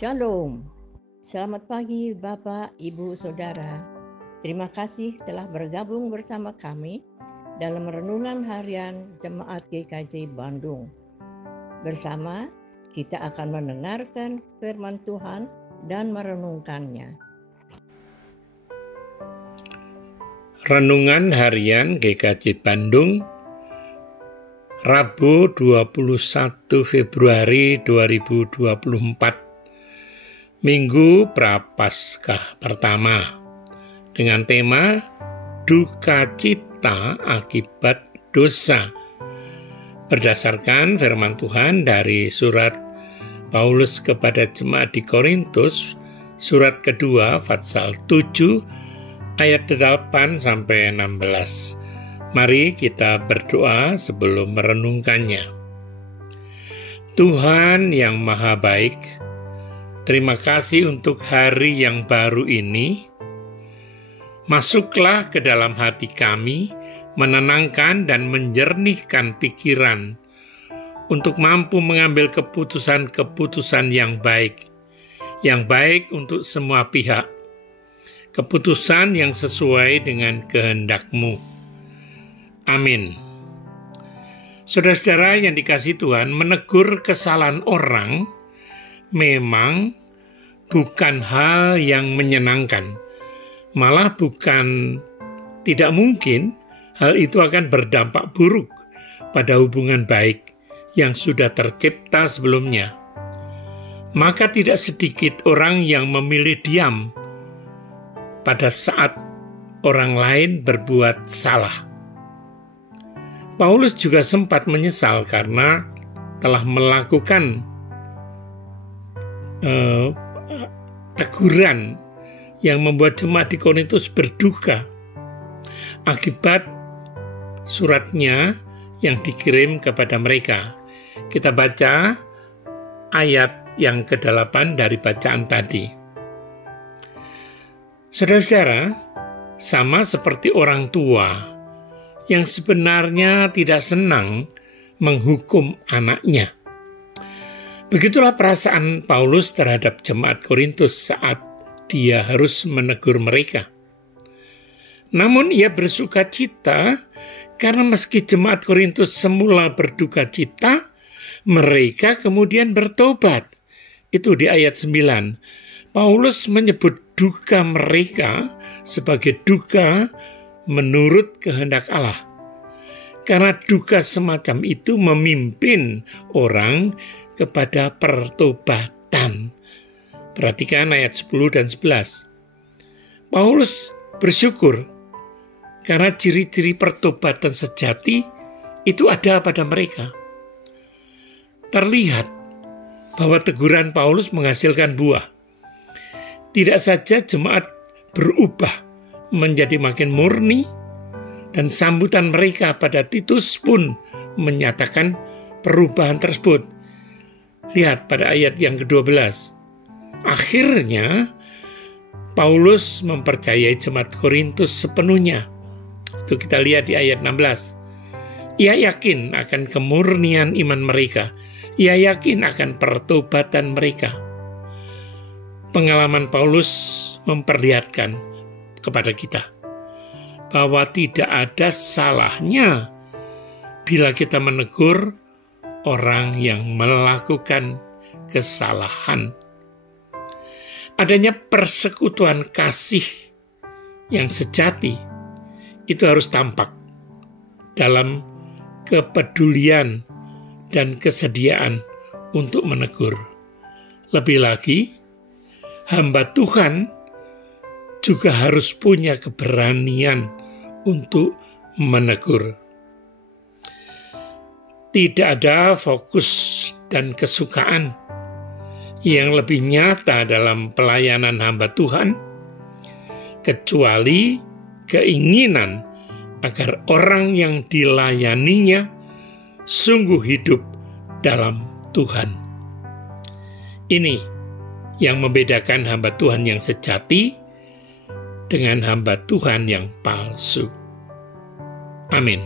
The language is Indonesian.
Shalom. Selamat pagi Bapak, Ibu, Saudara. Terima kasih telah bergabung bersama kami dalam Renungan Harian Jemaat GKJ Bandung. Bersama kita akan mendengarkan firman Tuhan dan merenungkannya. Renungan Harian GKJ Bandung, Rabu 21 Februari 2024. Minggu Prapaskah pertama dengan tema Duka Cita Akibat Dosa. Berdasarkan firman Tuhan dari surat Paulus kepada jemaat di Korintus, surat kedua pasal 7 ayat 8 sampai 16. Mari kita berdoa sebelum merenungkannya. Tuhan yang Maha Baik, terima kasih untuk hari yang baru ini. Masuklah ke dalam hati kami, menenangkan dan menjernihkan pikiran untuk mampu mengambil keputusan-keputusan yang baik untuk semua pihak, keputusan yang sesuai dengan kehendak-Mu. Amin. Saudara-saudara yang dikasihi Tuhan, menegur kesalahan orang memang bukan hal yang menyenangkan. Malah bukan tidak mungkin hal itu akan berdampak buruk pada hubungan baik yang sudah tercipta sebelumnya. Maka tidak sedikit orang yang memilih diam pada saat orang lain berbuat salah. Paulus juga sempat menyesal karena telah melakukan teguran yang membuat jemaat di Korintus berduka akibat suratnya yang dikirim kepada mereka. Kita baca ayat yang ke-8 dari bacaan tadi. Saudara-saudara, sama seperti orang tua yang sebenarnya tidak senang menghukum anaknya. Begitulah perasaan Paulus terhadap jemaat Korintus saat dia harus menegur mereka. Namun ia bersuka cita karena meski jemaat Korintus semula berduka cita, mereka kemudian bertobat. Itu di ayat 9. Paulus menyebut duka mereka sebagai duka menurut kehendak Allah. Karena duka semacam itu memimpin orang kepada pertobatan. Perhatikan ayat 10 dan 11. Paulus bersyukur karena ciri-ciri pertobatan sejati itu ada pada mereka. Terlihat bahwa teguran Paulus menghasilkan buah. Tidak saja jemaat berubah menjadi makin murni, dan sambutan mereka pada Titus pun menyatakan perubahan tersebut. Lihat pada ayat yang ke-12. Akhirnya, Paulus mempercayai jemaat Korintus sepenuhnya. Itu kita lihat di ayat 16. Ia yakin akan kemurnian iman mereka. Ia yakin akan pertobatan mereka. Pengalaman Paulus memperlihatkan kepada kita bahwa tidak ada salahnya bila kita menegur orang yang melakukan kesalahan. Adanya persekutuan kasih yang sejati itu harus tampak dalam kepedulian dan kesediaan untuk menegur. Lebih lagi, hamba Tuhan juga harus punya keberanian untuk menegur. Tidak ada fokus dan kesukaan yang lebih nyata dalam pelayanan hamba Tuhan, kecuali keinginan agar orang yang dilayaninya sungguh hidup dalam Tuhan. Ini yang membedakan hamba Tuhan yang sejati dengan hamba Tuhan yang palsu. Amin.